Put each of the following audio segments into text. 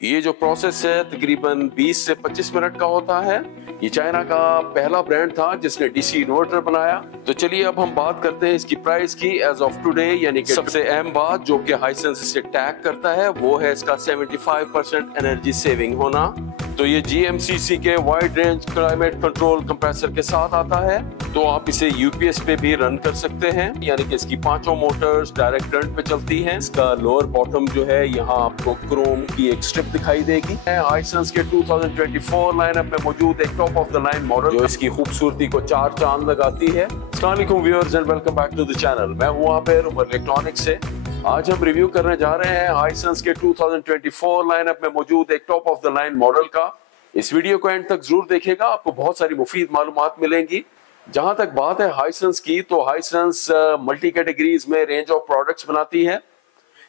ये जो प्रोसेस है तकरीबन 20 से 25 मिनट का होता है। ये चाइना का पहला ब्रांड था जिसने डीसी इन्वर्टर बनाया। तो चलिए अब हम बात करते हैं इसकी प्राइस की एज ऑफ टुडे, यानी कि सबसे अहम बात जो कि हाइसेंस इसे टैग करता है वो है इसका 75% एनर्जी सेविंग होना। तो ये GMCC के wide range climate control compressor के साथ आता है। तो आप इसे यूपीएस पे भी रन कर सकते हैं, यानी कि इसकी पांचों मोटर्स डायरेक्ट करंट पे चलती हैं। इसका लोअर बॉटम जो है यहाँ आपको क्रोम की एक स्ट्रिप दिखाई देगी। हाइसेंस के 2024 लाइनअप में मौजूद एक top of the line model जो इसकी खूबसूरती को चार चांद लगाती है। अस्सलाम वालेकुम viewers and welcome back to the channel. मैं हूं आबिर उमर इलेक्ट्रॉनिक्स से। आज हम रिव्यू करने जा रहे हैं हाइसेंस के 2024 लाइनअप में मौजूद एक top of the line model का। इस वीडियो को एंड तक जरूर देखिएगा, आपको बहुत सारी मुफीद मालूमात मिलेंगी। जहां तक बात है हाइसेंस की, तो हाइसेंस मल्टी कैटेगरीज में रेंज ऑफ प्रोडक्ट्स बनाती है।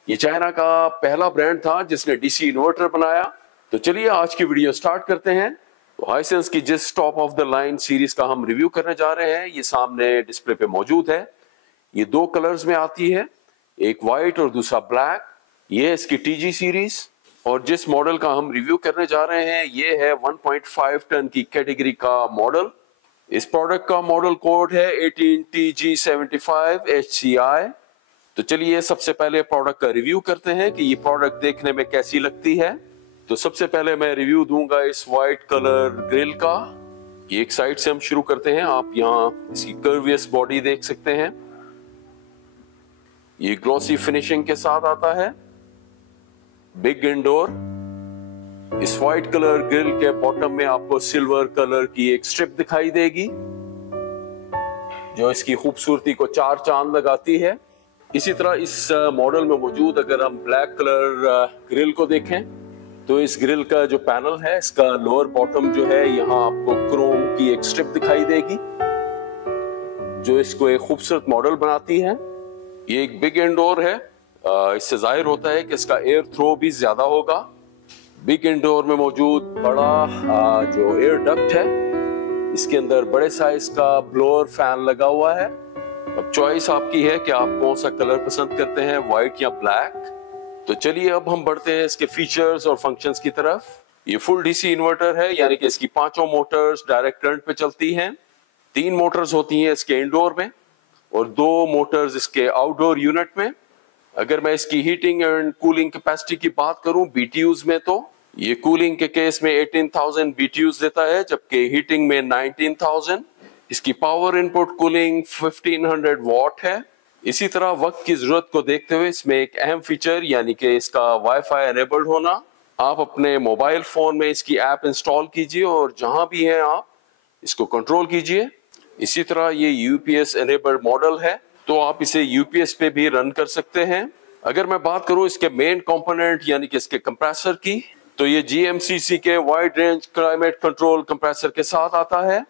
ये चाइना का पहला ब्रांड था जिसने डीसी इन्वर्टर बनाया। तो चलिए आज की वीडियो स्टार्ट करते हैं। तो हाइसेंस की जिस top of the line series का हम रिव्यू करने जा रहे हैं ये सामने डिस्प्ले पे मौजूद है। ये दो कलर्स में आती है, एक वाइट और दूसरा ब्लैक। ये है इसकी TG सीरीज और जिस मॉडल का हम रिव्यू करने जा रहे हैं ये है 1.5 टन की कैटेगरी का मॉडल। इस प्रोडक्ट का मॉडल कोड है 18TG75HCI। तो चलिए सबसे पहले प्रोडक्ट का रिव्यू करते हैं कि ये प्रोडक्ट देखने में कैसी लगती है। तो सबसे पहले मैं रिव्यू दूंगा इस वाइट कलर ग्रिल का। ये एक साइड से हम शुरू करते हैं। आप यहाँ इसकी कर्वियस बॉडी देख सकते हैं। ये ग्लॉसी फिनिशिंग के साथ आता है। Big indoor. इस व्हाइट कलर ग्रिल के बॉटम में आपको सिल्वर कलर की एक स्ट्रिप दिखाई देगी जो इसकी खूबसूरती को चार चांद लगाती है। इसी तरह इस मॉडल में मौजूद अगर हम ब्लैक कलर ग्रिल को देखें तो इस ग्रिल का जो पैनल है इसका लोअर बॉटम जो है यहाँ आपको क्रोम की एक स्ट्रिप दिखाई देगी जो इसको एक खूबसूरत मॉडल बनाती है। ये एक बिग इंडोर है। इससे जाहिर होता है कि इसका एयर थ्रो भी ज्यादा होगा। बिग इंडोर में मौजूद बड़ा जो एयर डक्ट है इसके अंदर बड़े साइज का ब्लोअर फैन लगा हुआ है। अब चॉइस आपकी है कि आप कौन सा कलर पसंद करते हैं, व्हाइट या ब्लैक। तो चलिए अब हम बढ़ते हैं इसके फीचर्स और फंक्शंस की तरफ। ये फुल डीसी इन्वर्टर है, यानी कि इसकी पांचों मोटर्स डायरेक्ट करंट पे चलती हैं। 3 मोटर्स होती हैं इसके इंडोर में और 2 मोटर्स इसके आउटडोर यूनिट में। अगर मैं इसकी हीटिंग एंड कूलिंग कैपेसिटी की बात करूं BTUs में, तो ये कूलिंग के केस में 18,000 BTUs देता है जबकि हीटिंग में 19,000। इसकी पावर इनपुट कूलिंग 1500 वॉट है। इसी तरह वक्त की जरूरत को देखते हुए इसमें एक अहम फीचर यानी कि इसका वाईफाई एनेबल्ड होना। आप अपने मोबाइल फोन में इसकी ऐप इंस्टॉल कीजिए और जहां भी हैं आप इसको कंट्रोल कीजिए। इसी तरह ये UPS एनेबल्ड मॉडल है तो आप इसे UPS पे भी रन कर सकते हैं। अगर मैं बात करूं इसके मेन कंपोनेंट यानी कि इसके कंप्रेसर की, तो ये GMCC के wide range climate control compressor के साथ आता है।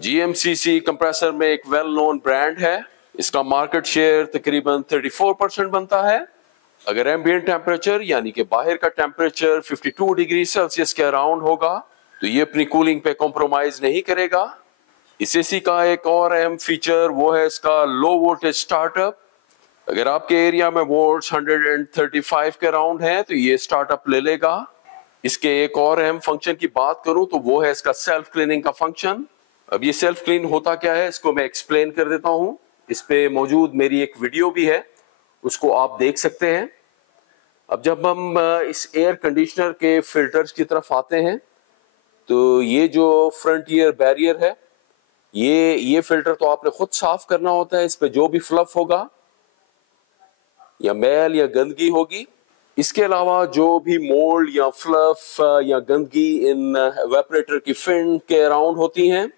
GMCC कंप्रेसर में एक वेल नोन ब्रांड है। इसका मार्केट शेयर तकरीबन 34% बनता है। अगर एम्बिएंट टेम्परेचर यानी कि बाहर का टेम्परेचर 52 डिग्री सेल्सियस के अराउंड होगा तो ये अपनी कूलिंग पे कॉम्प्रोमाइज नहीं करेगा। इस AC का एक और अहम फीचर वो है इसका लो वोल्टेज स्टार्टअप। अगर आपके एरिया में वोल्ट्स 135 के अराउंड है तो ये स्टार्टअप ले लेगा। इसके एक और अहम फंक्शन की बात करूं तो वो है इसका सेल्फ क्लीनिंग का फंक्शन। अब ये सेल्फ क्लीन होता क्या है इसको मैं एक्सप्लेन कर देता हूं। इस पे मौजूद मेरी एक वीडियो भी है, उसको आप देख सकते हैं। अब जब हम इस एयर कंडीशनर के फिल्टर्स की तरफ आते हैं तो ये जो फ्रंट ईयर बैरियर है ये फिल्टर तो आपने खुद साफ करना होता है। इस पे जो भी फ्लफ होगा या मैल या गंदगी होगी, इसके अलावा जो भी मोल्ड या फ्लफ या गंदगी इन एवापोरेटर की फिन के अराउंड होती हैं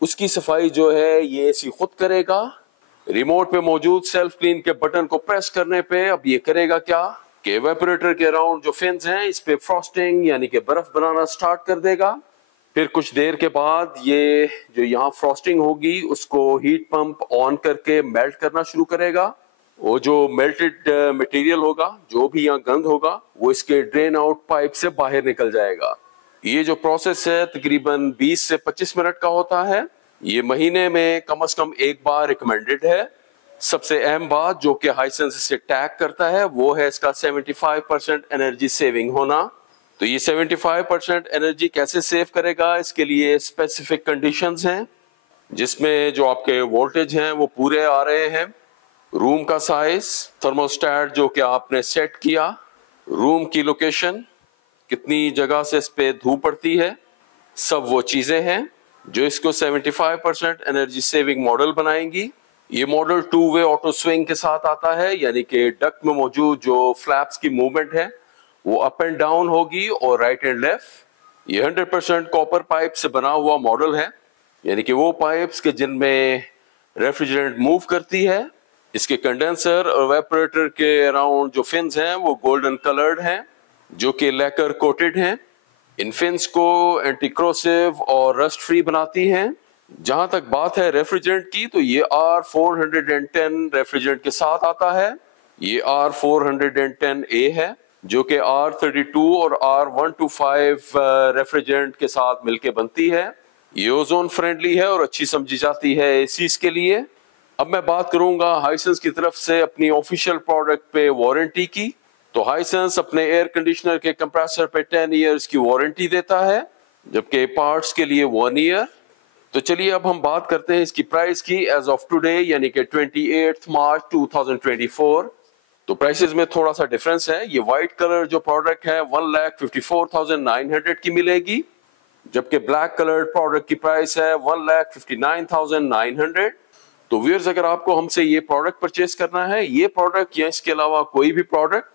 उसकी सफाई जो है ये AC खुद करेगा। रिमोट पे मौजूद सेल्फ क्लीन के बटन को प्रेस करने पे अब ये करेगा क्या कि एवापोरेटर के अराउंड जो फिन्स हैं इस पे फ्रॉस्टिंग यानी कि बर्फ बनाना स्टार्ट कर देगा। फिर कुछ देर के बाद ये जो यहाँ फ्रॉस्टिंग होगी उसको हीट पंप ऑन करके मेल्ट करना शुरू करेगा। वो जो मेल्टेड मटेरियल होगा, जो भी यहाँ गंद होगा, वो इसके ड्रेन आउट पाइप से बाहर निकल जाएगा। ये जो प्रोसेस है तकरीबन 20 से 25 मिनट का होता है। ये महीने में कम से कम एक बार रिकमेंडेड है। सबसे अहम बात जो कि हाइसेंस इसे टैग करता है वो है इसका 75% एनर्जी सेविंग होना। तो ये 75% एनर्जी कैसे सेव करेगा, इसके लिए स्पेसिफिक कंडीशंस हैं, जिसमें जो आपके वोल्टेज हैं वो पूरे आ रहे हैं, रूम का साइज, थर्मोस्टेट जो कि आपने सेट किया, रूम की लोकेशन, कितनी जगह से इस पे धूप पड़ती है, सब वो चीजें हैं जो इसको 75% एनर्जी सेविंग मॉडल बनाएंगी। ये मॉडल 2 वे ऑटो स्विंग के साथ आता है, यानी कि डक्ट में मौजूद जो फ्लैप्स की मूवमेंट है वो अप एंड डाउन होगी और राइट एंड लेफ्ट। ये 100% कॉपर पाइप से बना हुआ मॉडल है, यानी कि वो पाइप्स के जिनमें रेफ्रिजरेंट मूव करती है। इसके कंडेंसर और वेपोरेटर के अराउंड जो फिन्स हैं वो गोल्डन कलर्ड हैं, जो कि लेकर कोटेड हैं। इन फिन्स को एंटी क्रोसिव और रस्ट फ्री बनाती हैं। जहां तक बात है रेफ्रिजरेंट की, तो ये R410 रेफ्रिजरेंट के साथ आता है। ये R410A है, जो कि R32 और R125 रेफ्रिजरेंट के साथ मिलके बनती है। ये ओजोन फ्रेंडली है और अच्छी समझी जाती है एसीज के लिए। अब मैं बात करूंगा हाइसेंस की तरफ से अपनी ऑफिशियल प्रोडक्ट पे वारंटी की। तो हाइसेंस अपने एयर कंडीशनर के कंप्रेसर पे 10 इयर्स की वारंटी देता है, जबकि पार्ट्स के लिए 1 ईयर। तो चलिए अब हम बात करते हैं इसकी प्राइस की एज ऑफ टुडे, यानी कि 28 मार्च 2024। तो प्राइसेस में थोड़ा सा डिफरेंस है। ये व्हाइट कलर जो प्रोडक्ट है 1,54,900 की मिलेगी, जबकि ब्लैक कलर प्रोडक्ट की प्राइस है 1,59,900। तो व्यूअर्स, अगर आपको हमसे ये प्रोडक्ट परचेस करना है, ये प्रोडक्ट या इसके अलावा कोई भी प्रोडक्ट,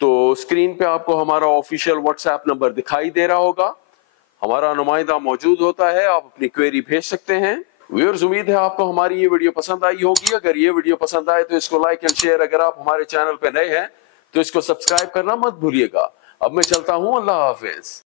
तो स्क्रीन पे आपको हमारा ऑफिशियल व्हाट्सएप नंबर दिखाई दे रहा होगा। हमारा नुमाइंदा मौजूद होता है, आप अपनी क्वेरी भेज सकते हैं। व्यूअर्स, उम्मीद है आपको हमारी ये वीडियो पसंद आई होगी। अगर ये वीडियो पसंद आए तो इसको लाइक एंड शेयर, अगर आप हमारे चैनल पे नए हैं तो इसको सब्सक्राइब करना मत भूलिएगा। अब मैं चलता हूं, अल्लाह हाफिज।